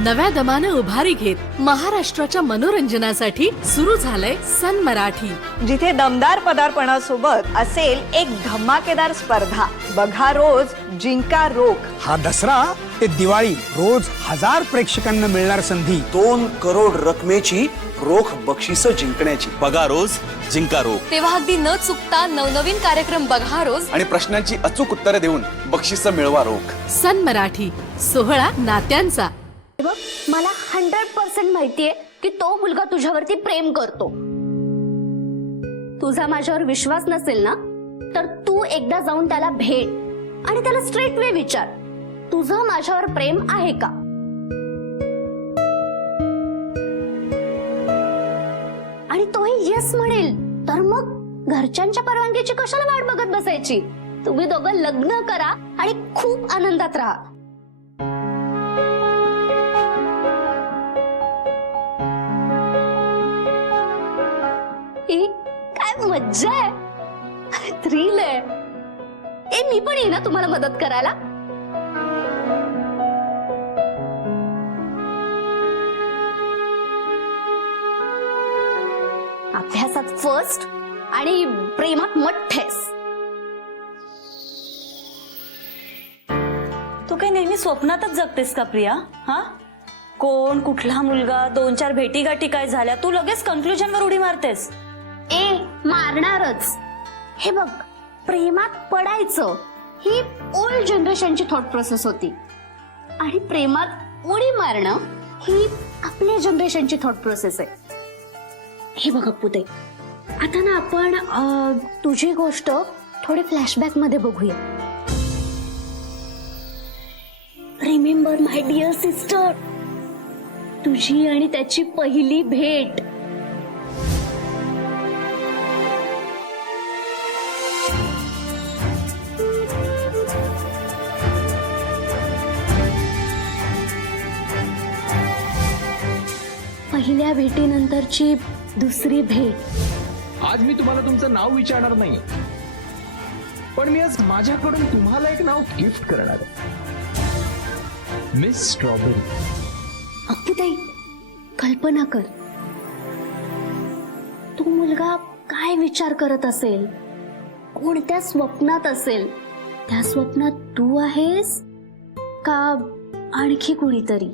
नव्या दमानं उभारी घेत महाराष्ट्राच्या मनोरंजनासाठी सुरू झालंय सन मराठी, जिथे दमदार पदार्पणासोबत असेल एक धमाकेदार स्पर्धा. बघा रोज, जिंका रोख. हा दसरा ते दिवाळी रोज 1000 प्रेक्षकांना मिळणार संधी. 2 करोड रकमेची रोख बक्षीस जिंकण्याची. बघा रोज, जिंका रोख. तेव्हा अगदी न चुकता नवनवीन कार्यक्रम बघा रोज आणि प्रश्नांची अचूक उत्तरे देऊन बक्षीस मिळवा रोख. सन मराठी सोहळा नात्यांचा. मला 100% माहितीये की तो मुलगा तुझ्यावरती प्रेम करतो. तुझा माझ्यावर विश्वास नसेल ना, तर तू एकदा जाऊन त्याला भेट आणि त्याला स्ट्रेट वे विचार, तुझं माझ्यावर प्रेम आहे का? आणि तोही येस म्हणेल तर मग घरच्यांच्या परवानगीची कशाला वाट बघत बसायची? तुम्ही दोघं लग्न करा आणि खूप आनंदात राहा. काय मज्जा आहे, थ्रिल आहे. मी पण येईन ना तुम्हाला मदत करायला. अभ्यासात फर्स्ट आणि प्रेमात मठ्ठेस. तू काही नेहमी स्वप्नातच जगतेस का प्रिया? हा, कोण, कुठला मुलगा, 2-4 भेटीगाठी काय झाल्या, तू लगेच कन्क्लुजनवर उडी मारतेस. मारणारच. हे बघ, प्रेमात पडायचं ही ओल्ड जनरेशनची थॉट प्रोसेस होती आणि प्रेमात उडी मारणं ही आपल्या जनरेशनची थॉट प्रोसेस आहे. हे बघ अप्पूते, आता ना आपण तुझी गोष्ट थोडी फ्लॅशबॅक मध्ये बघूया. रिमेंबर माय डिअर सिस्टर, तुझी आणि त्याची पहिली भेट. पहिल्या भेटीनंतरची दुसरी भेट. आज मी तुम्हाला तुमचं नाव विचारणार नाही, पण मी आज माझ्याकडून तुम्हाला एक नाव गिफ्ट करणार आहे, मिस स्ट्रॉबेरी. अप्पूताई, कल्पना कर, तो मुलगा काय विचार करत असेल, कोणत्या स्वप्नात असेल. त्या स्वप्नात तू आहेस का आणखी कुणीतरी?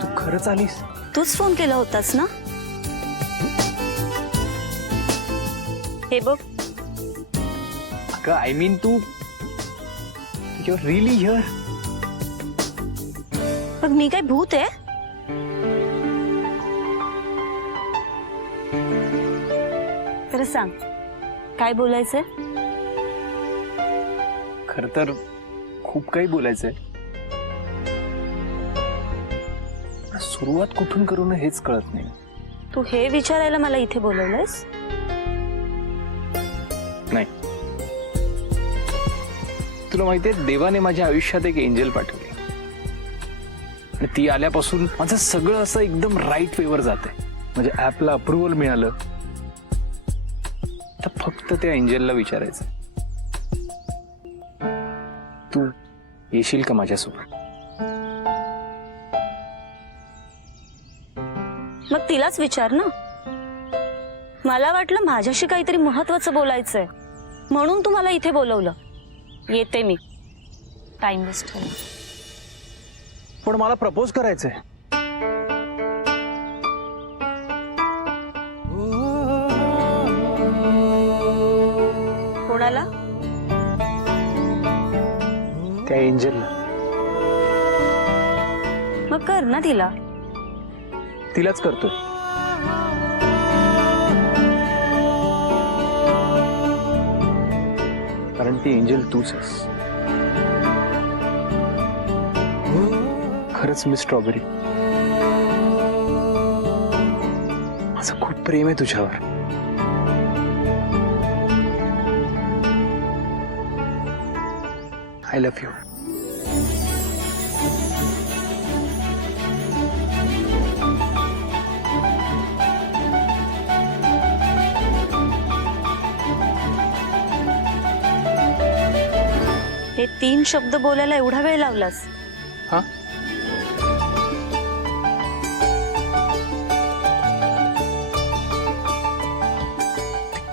तू खरंच आलीस? तूच फोन केला होतास ना? हे बघ, अगं, आय मीन तू यू आर रिअली हिअर. मग मी काय भूत आहे? खरं सांग, काय बोलायचंय? खर तर खूप काही बोलायचंय, सुरुवात कुठून करू ना हेच कळत नाही. तू हे विचारायला मला इथे बोलवलंयस? नाही, तुला माहितीये, देवाने माझ्या आयुष्यात एक एंजल पाठवली आणि ती आल्यापासून माझं सगळं असं एकदम राईट वेवर जातंय. म्हणजे ऍपला अप्रुव्हल मिळालं तर फक्त त्या एंजलला विचारायचं, तू येशील का माझ्यासोबत? मग तिलाच विचार ना. मला वाटलं माझ्याशी काहीतरी महत्वाचं बोलायचंय म्हणून तू मला इथे बोलवलं. येते मी, टाइम वेस्ट झाला. पण मला प्रपोज करायचंय. कोणाला? त्या एंजलला. मग कर ना तिला. तिलाच करतोय. कारण ती एंजल तूच आहेस. खरंच मिस स्ट्रॉबेरी, माझं खूप प्रेम आहे तुझ्यावर. I love you. हे 3 शब्द बोलायला एवढा वेळ लावलास? हा,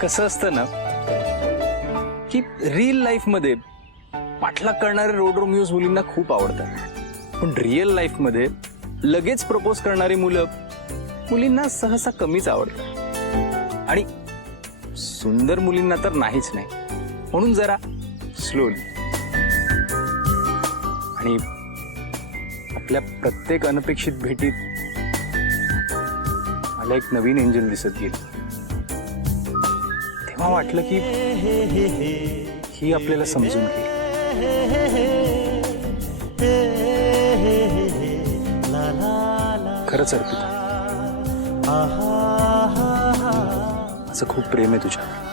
कसं असतं ना की रिअल लाईफ मध्ये पाठलाग करणारे रोड रोमिओज मुलींना खूप आवडतात, पण रिअल लाईफ मध्ये लगेच प्रपोज करणारी मुलं मुलींना सहसा कमीच आवडतात. आणि सुंदर मुलींना तर नाहीच नाही. म्हणून जरा स्लोली. आणि आपल्या प्रत्येक अनपेक्षित भेटीत मला एक नवीन एंजल दिसत गेली. तेव्हा वाटलं की ही आपल्याला समजून घेईल. खरंच अर्पिता, असं खूप प्रेम आहे तुझ्यावर.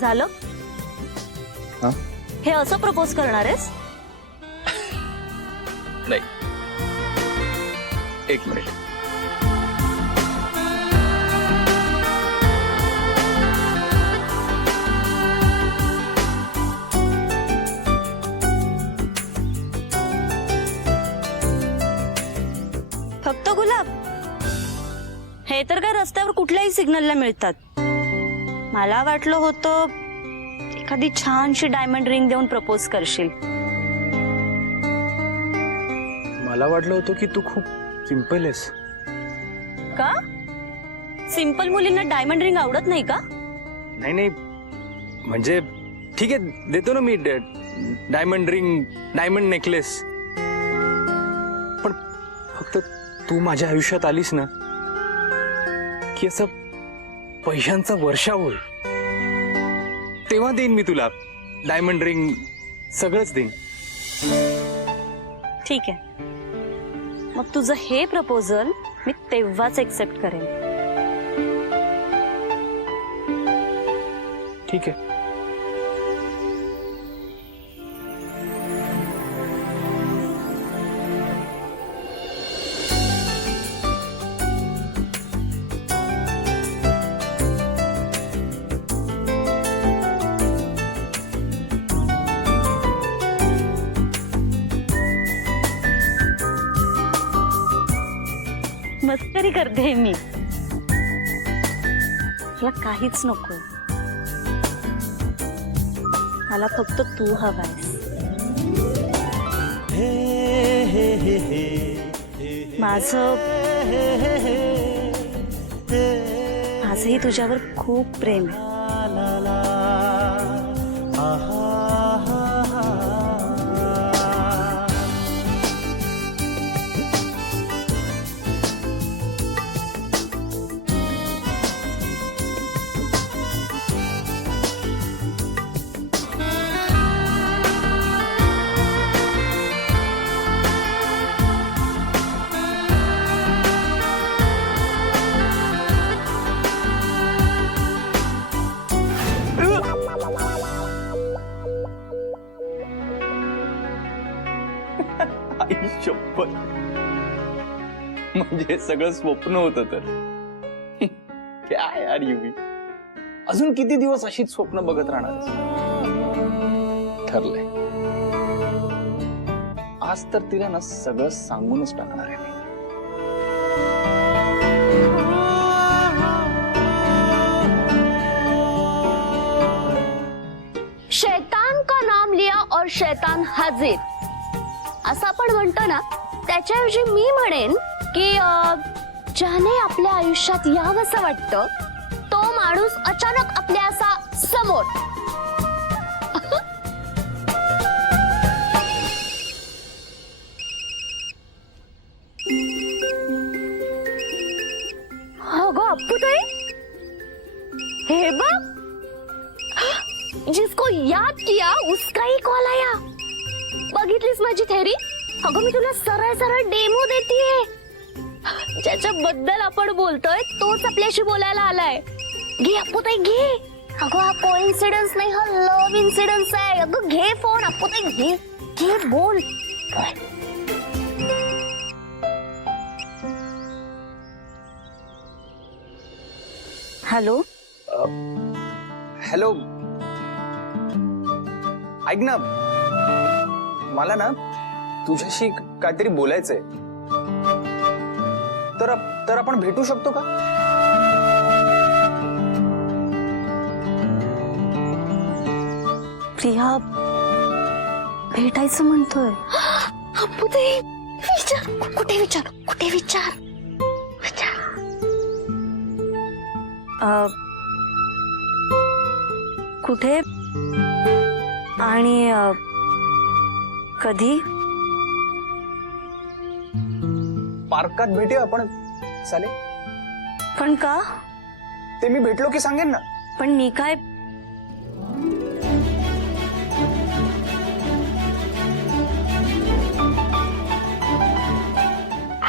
झालं? हा? हे असं प्रपोज करणार आहेस? नाही, एक मिनिट. फक्त गुलाब? हे तर काय रस्त्यावर कुठल्याही सिग्नलला मिळतात. मला वाटलं होतं एखादी छानशी डायमंड रिंग देऊन प्रपोज करशील. मला वाटलं होतं की तू खूप सिंपल आहेस. का? सिंपल मुलींना डायमंड रिंग आवडत नाही का? नाही नाही, म्हणजे ठीक आहे, देतो ना मी डायमंड रिंग, डायमंड नेकलेस. पण फक्त तू माझ्या आयुष्यात आलीस ना की असं पैशांचा वर्षाव होईल. तेव्हा देईन मी तुला डायमंड रिंग, सगळंच देईन. ठीक आहे, मग तुझं हे प्रपोजल मी तेव्हाच एक्सेप्ट करेन. ठीक आहे. मस्करी करते मी. मला काहीच नको, मला फक्त तू हवायस. माझंही तुझ्यावर खूप प्रेम आहे. आई शपथ, म्हणजे सगळं स्वप्न होतं तर. काय यार युवी, अजून किती दिवस अशीच स्वप्न बघत राहणार? ठरलंय, आज तर तिला ना सगळं सांगूनच टाकणार आहे मी. शैतान का नाम लिया और शैतान हाजिर असं आपण म्हणतो ना, त्याच्याऐवजी मी म्हणेन की ज्याने आपल्या आयुष्यात यावंसं वाटतं तो माणूस अचानक आपल्या असा समोर. अपुताई, हे बघ, जिसको याद किया उसका ही कॉल आया. बघितलीस माझी थेरी? अगं मी तुला सरळ सरळ डेमो देतीये. ज्याच्याबद्दल आपण बोलतोय तोच आपल्याशी बोलायला आलाय. घे अपुताई घे. अगं हा कोइन्सिडन्स नाही, हा लव्ह इन्सिडन्स आहे. अगं घे फोन अपुताई, घे घे, बोल. हॅलो. हॅलो, ऐक ना, मला ना तुझ्याशी काहीतरी बोलायचंय. तर आपण भेटू शकतो का? प्रिया भेटायचं म्हणतोय. अपुताई विचार, कुठे विचार, कुठे विचार, विचार. कुठे आणि कधी? पार्कात भेटूया आपण, चालेल? पण का? ते मी भेटलो की सांगेन ना. पण मी काय?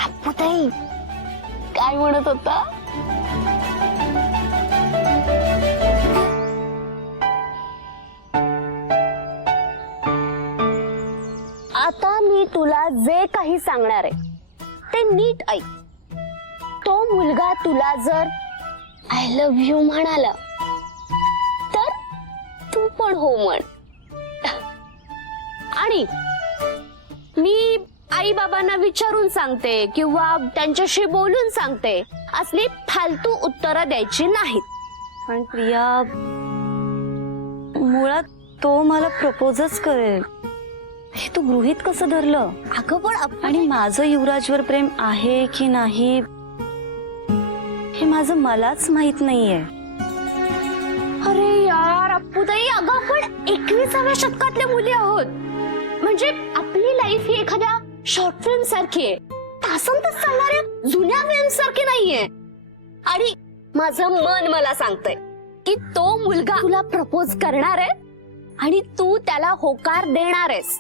अपुताई काय म्हणत होता? आता मी तुला जे काही सांगणार आहे ते नीट ऐक. तो मुलगा तुला जर आय लव्ह यू म्हणाला तर तू पण हो म्हण. आणि मी आई बाबांना विचारून सांगते किंवा त्यांच्याशी बोलून सांगते असली फालतू उत्तरं द्यायची नाहीत. पण प्रिया, मुळात तो मला प्रपोजच करेल हे तू गृहीत कसं धरलं? अगं पण आणि माझं युवराजवर प्रेम आहे की नाही हे माझं मलाच माहित नाहीये. अरे यार अप्पुताई, अगं आपण 21व्या शतकातल्या मुली आहोत. म्हणजे आपली लाईफ ही एखाद्या शॉर्ट फिल्म सारखी आहे, तासंतास चालणाऱ्या जुन्या फिल्म सारखी नाहीये. आणि माझं मन मला सांगतंय की तो मुलगा तुला प्रपोज करणार आहे आणि तू त्याला होकार देणार आहेस.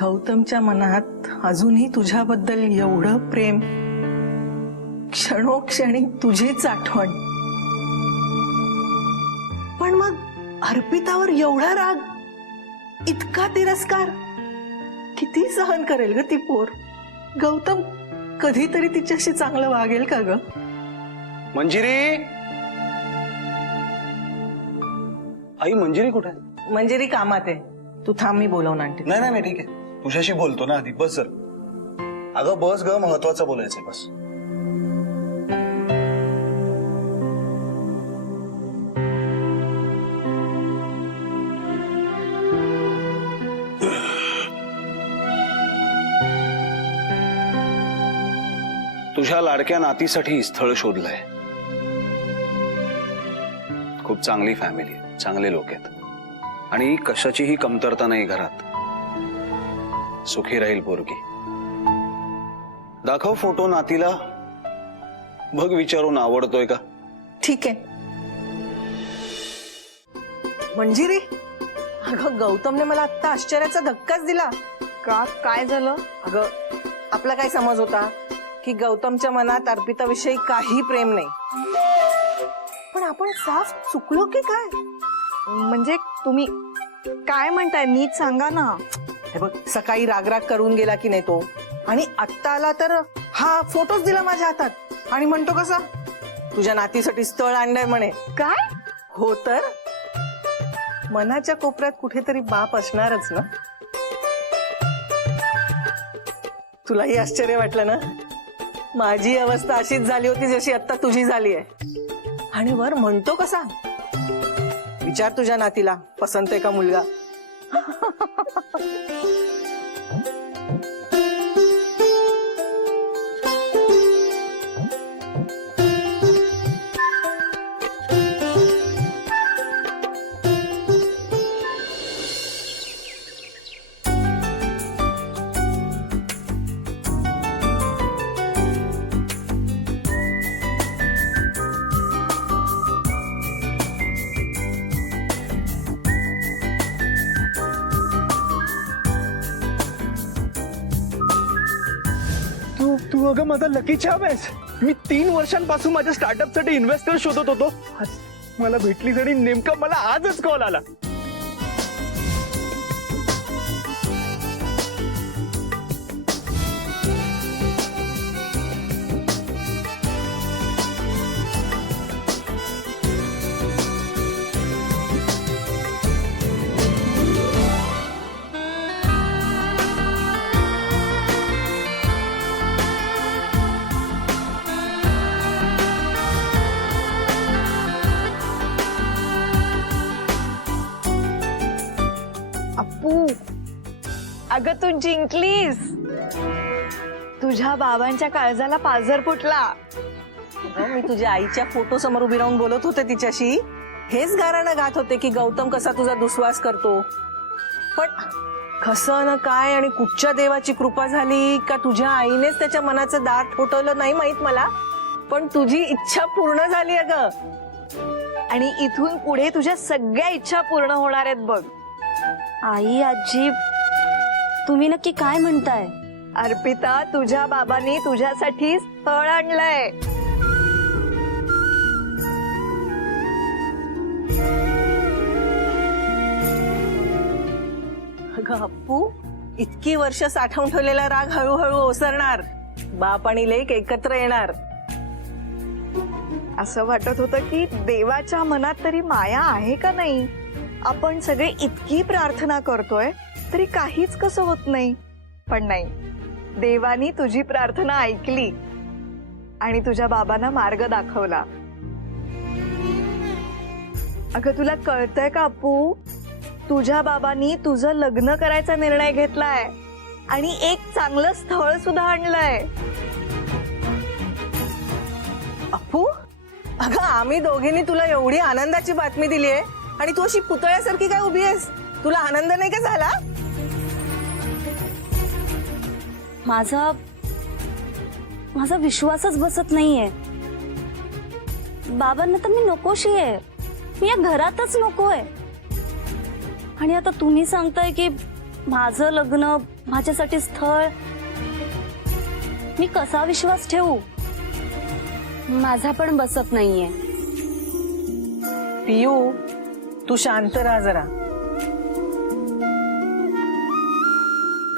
गौतमच्या मनात अजूनही तुझ्याबद्दल एवढं प्रेम, क्षणोक्षणी तुझीच आठवण. पण मग अर्पितावर एवढा राग, इतका तिरस्कार किती सहन करेल ग ती पोर? गौतम कधीतरी तिच्याशी चांगलं वागेल का ग? मंजिरी, आई मंजिरी कुठे आहे? मंजिरी कामात आहे. तू थांब, मी बोलावून आणते. नाही नाही, ठीक आहे, तुझ्याशी बोलतो ना आधी. बस जर. अगं बस ग, महत्वाचं बोलायचंय, बस. तुझ्या लाडक्या नातीसाठी स्थळ शोधलंय. खूप चांगली फॅमिली, चांगले लोक आहेत आणि कशाचीही कमतरता नाही घरात. सुखी राहील पोरगी. दाखव फोटो नातीला, बघ विचारून आवडतोय का. ठीक आहे. मंजिरी, अगं गौतमने मला आत्ता आश्चर्याचा धक्काच दिला. का, काय झालं? अगं आपला काय समज होता की गौतमच्या मनात अर्पिताविषयी काही प्रेम नाही, पण आपण साफ चुकलो की काय? म्हणजे तुम्ही काय म्हणताय, नीट सांगा ना. हे बघ, सकाळी रागराग करून गेला की नाही तो, आणि आत्ता आला तर हा फोटोच दिला माझ्या हातात आणि म्हणतो कसा, तुझ्या नातीसाठी स्थळ आणलंय म्हणे. काय? हो तर मनाच्या कोपऱ्यात कुठेतरी बाप असणारच ना. तुलाही आश्चर्य वाटलं ना? माझी अवस्था अशीच झाली होती जशी आता तुझी झाली आहे. आणि वर म्हणतो कसा, विचार तुझ्या नातीला पसंत आहे का मुलगा. तू अगं माझा लकी चाम आहेस. मी 3 वर्षांपासून माझ्या स्टार्टअपसाठी इन्व्हेस्टर शोधत होतो. आज मला भेटलीस आणि नेमका मला आजच कॉल आला. अप्पू, अगं तू जिंकलीस. तुझ्या बाबांच्या काळजाला पाझर फुटला. मी तुझ्या आईच्या फोटो समोर उभी राहून बोलत होते तिच्याशी. हेच गाराणं गात होते की गौतम कसा तुझा दुस्वास करतो. पण कसं ना काय आणि कुठच्या देवाची कृपा झाली का तुझ्या आईनेच त्याच्या मनाचं दार ठोठवलं नाही माहित मला, पण तुझी इच्छा पूर्ण झाली अगं. आणि इथून पुढे तुझ्या सगळ्या इच्छा पूर्ण होणार आहेत बघ. आई, आजी, तुम्ही नक्की काय म्हणताय? अर्पिता, तुझ्या बाबांनी तुझ्यासाठी स्थळ आणलंय. अगं अप्पू, इतकी वर्ष साठवून ठेवलेला राग हळूहळू ओसरणार. बाप आणि लेक एकत्र येणार. असं वाटत होतं की देवाच्या मनात तरी माया आहे का नाही. आपण सगळे इतकी प्रार्थना करतोय तरी काहीच कसं होत नाही. पण नाही, देवानी तुझी प्रार्थना ऐकली आणि तुझ्या बाबांना मार्ग दाखवला. अगं तुला कळतंय का अप्पू, तुझ्या बाबांनी तुझं लग्न करायचा निर्णय घेतलाय आणि एक चांगलं स्थळ सुद्धा आणलंय. अप्पू, अगं आम्ही दोघींनी तुला एवढी आनंदाची बातमी दिली आहे आणि तू अशी पुतळ्यासारखी काय उभी आहेस? तुला आनंद नाही का झाला? माझा विश्वासच बसत नाहीये. बाबांना तर मी नकोशी आहे. मी या घरातच नकोय. आणि आता तुम्ही सांगताय की माझं लग्न, माझ्यासाठी स्थळ. मी कसा विश्वास ठेवू? माझा पण बसत नाहीये. पियू, तू शांत राहा जरा.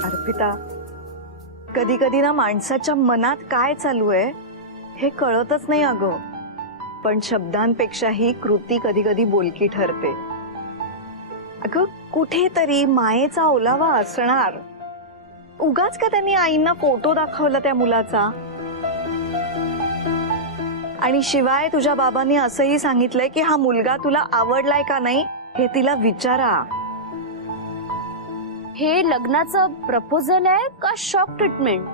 अर्पिता, कधी कधी ना माणसाच्या मनात काय चालू आहे हे कळतच नाही अगं. पण शब्दांपेक्षाही कृती कधी कधी बोलकी ठरते. अगं कुठेतरी मायेचा ओलावा असणार. उगाच का त्यांनी आईंना फोटो दाखवला त्या मुलाचा. आणि शिवाय तुझ्या बाबांनी असंही सांगितलंय की हा मुलगा तुला आवडलाय का नाही हे तिला विचारा. हे लग्नाचं प्रपोजल आहे का शॉक ट्रीटमेंट?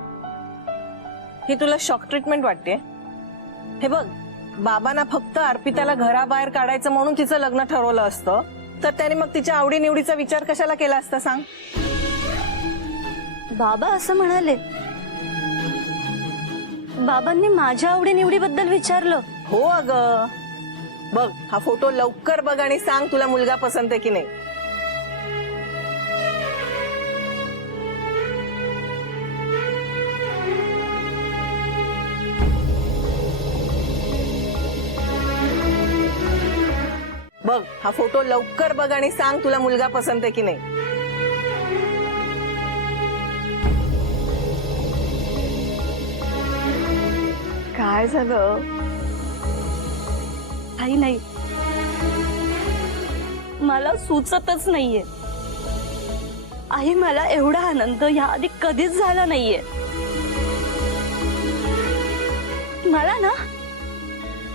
ही तुला शॉक ट्रीटमेंट वाटते? हे बघ, बाबांना फक्त अर्पिताला घराबाहेर काढायचं म्हणून तिचं लग्न ठरवलं असतं तर त्याने मग तिच्या आवडीनिवडीचा विचार कशाला केला असता सांग? बाबा असं म्हणाले? बाबांनी माझ्या आवडीनिवडीबद्दल विचारलं? हो अगं. बघ, हा फोटो लवकर बघ आणि सांग तुला मुलगा पसंत आहे की नाही. बघ, हा फोटो लवकर बघ आणि सांग तुला मुलगा पसंत आहे की नाही. काय झालं? काही नाही. मला सुचतच नाहीये. आई, मला एवढा आनंद याआधी कधीच झाला नाहीये.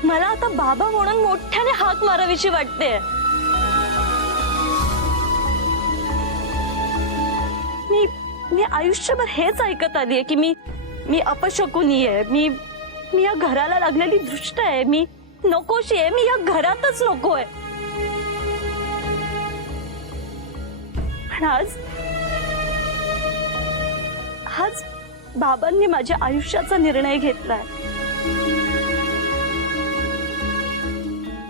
मला आता बाबा म्हणून मोठ्याने हाक मारावीशी वाटते. मी आयुष्यभर हेच ऐकत आलीये की मी अपशकुनी आहे. मी या घराला लागलेली दृष्ट आहे. मी नकोशी आहे. मी या घरातच नकोय. पण आज बाबांनी माझ्या आयुष्याचा निर्णय घेतलाय.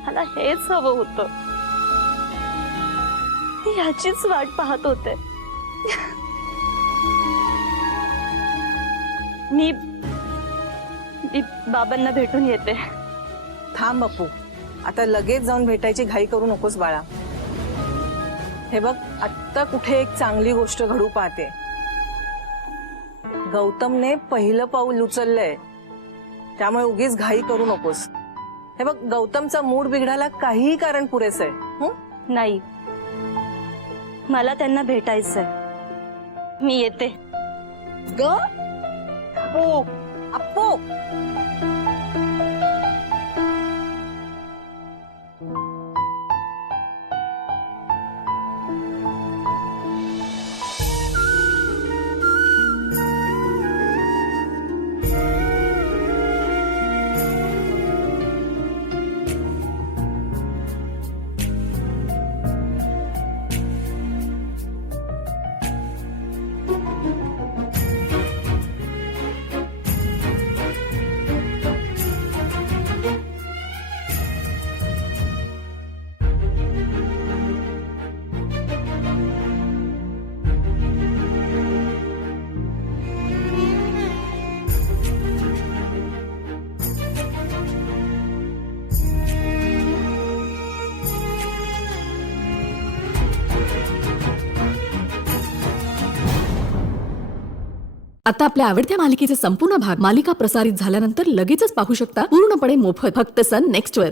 मला हेच हवं होतं. मी याचीच वाट पाहत होते. मी बाबांना भेटून येते. थांब बापू, आता लगेच जाऊन भेटायची घाई करू नकोस बाळा. हे बघ, आत्ता कुठे एक चांगली गोष्ट घडू पाहते. गौतमने पहिलं पाऊल उचललंय, त्यामुळे उगीच घाई करू नकोस. हे बघ, गौतमचा मूड बिघडायला काहीही कारण पुरेसं आहे. नाही, मला त्यांना भेटायचंय. मी येते. ग अप्पू, अप्पू. आता आपल्या आवडत्या मालिकेचे संपूर्ण भाग मालिका प्रसारित झाल्यानंतर लगेचच पाहू शकता पूर्णपणे मोफत फक्त सन नेक्स्ट वर.